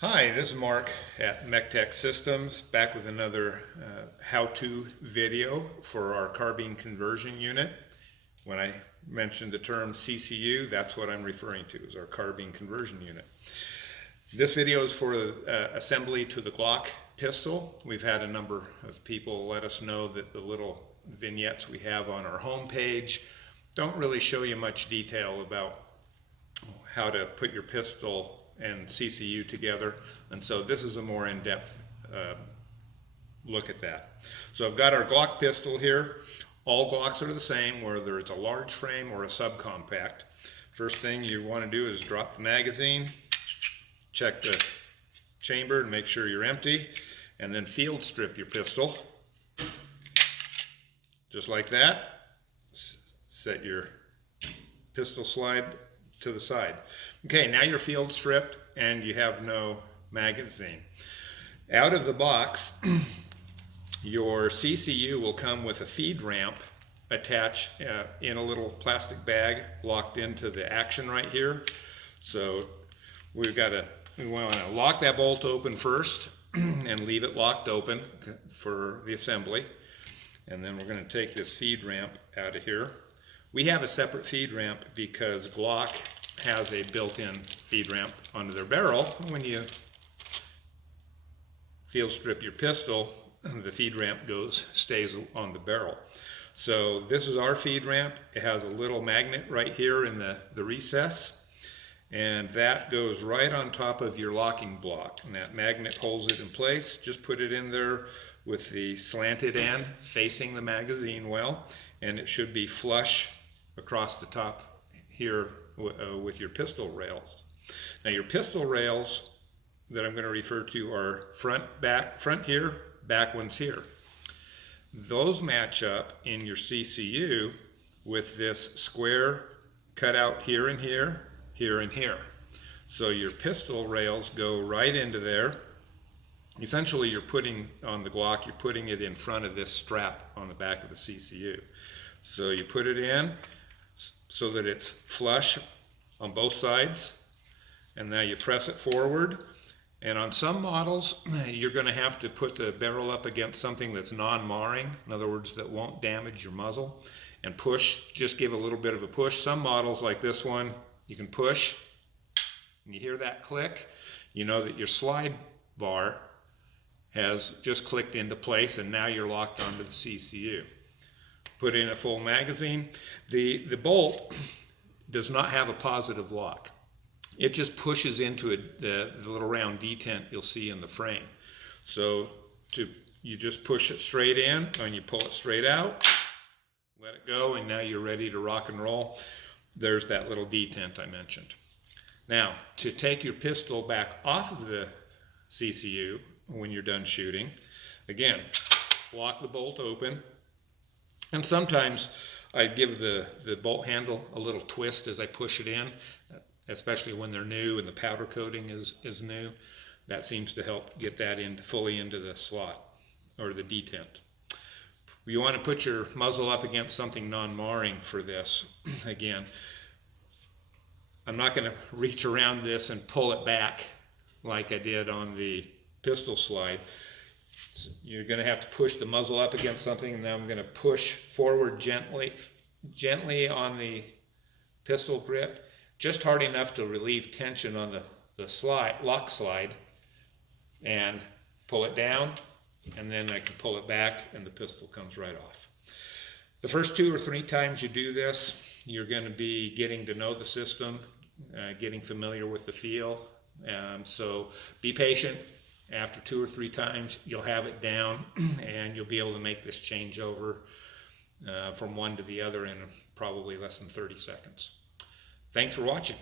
Hi, this is Mark at MechTech Systems, back with another how-to video for our carbine conversion unit. When I mentioned the term CCU, that's what I'm referring to, is our carbine conversion unit. This video is for assembly to the Glock pistol. We've had a number of people let us know that the little vignettes we have on our home page don't really show you much detail about how to put your pistol and CCU together, and so this is a more in-depth look at that. So I've got our Glock pistol here. All Glocks are the same, whether it's a large frame or a subcompact. First thing you want to do is drop the magazine, check the chamber and make sure you're empty, and then field strip your pistol, just like that. Set your pistol slide to the side. Okay, now you're field stripped and you have no magazine. Out of the box, your CCU will come with a feed ramp attached in a little plastic bag locked into the action right here. So we want to lock that bolt open first and leave it locked open for the assembly. And then we're going to take this feed ramp out of here. We have a separate feed ramp because Glock has a built-in feed ramp onto their barrel. When you field strip your pistol, the feed ramp stays on the barrel. So this is our feed ramp. It has a little magnet right here in the recess, and that goes right on top of your locking block, and that magnet holds it in place. Just put it in there with the slanted end facing the magazine well, and it should be flush across the top here with your pistol rails. Now your pistol rails that I'm going to refer to are front here, back ones here. Those match up in your CCU with this square cut out here and here, here and here. So your pistol rails go right into there. Essentially you're putting on the Glock, you're putting it in front of this strap on the back of the CCU. So you put it in so that it's flush on both sides, and now you press it forward. And on some models you're going to have to put the barrel up against something that's non-marring, in other words that won't damage your muzzle, and push, just give a little bit of a push. Some models like this one, you can push and you hear that click, you know that your slide bar has just clicked into place and now you're locked onto the CCU. Put in a full magazine. The bolt does not have a positive lock. It just pushes into the little round detent you'll see in the frame. So you just push it straight in and you pull it straight out, let it go, and now you're ready to rock and roll. There's that little detent I mentioned. Now to take your pistol back off of the CCU when you're done shooting, again, lock the bolt open. And sometimes I give the bolt handle a little twist as I push it in, especially when they're new and the powder coating is new. That seems to help get that fully into the slot or the detent. You want to put your muzzle up against something non-marring for this. Again, I'm not going to reach around this and pull it back like I did on the pistol slide. You're going to have to push the muzzle up against something, and now I'm going to push forward gently on the pistol grip, just hard enough to relieve tension on the lock slide, and pull it down, and then I can pull it back and the pistol comes right off. The first 2 or 3 times you do this, you're going to be getting to know the system, getting familiar with the feel, so be patient. After 2 or 3 times, you'll have it down and you'll be able to make this changeover from one to the other in probably less than 30 seconds. Thanks for watching.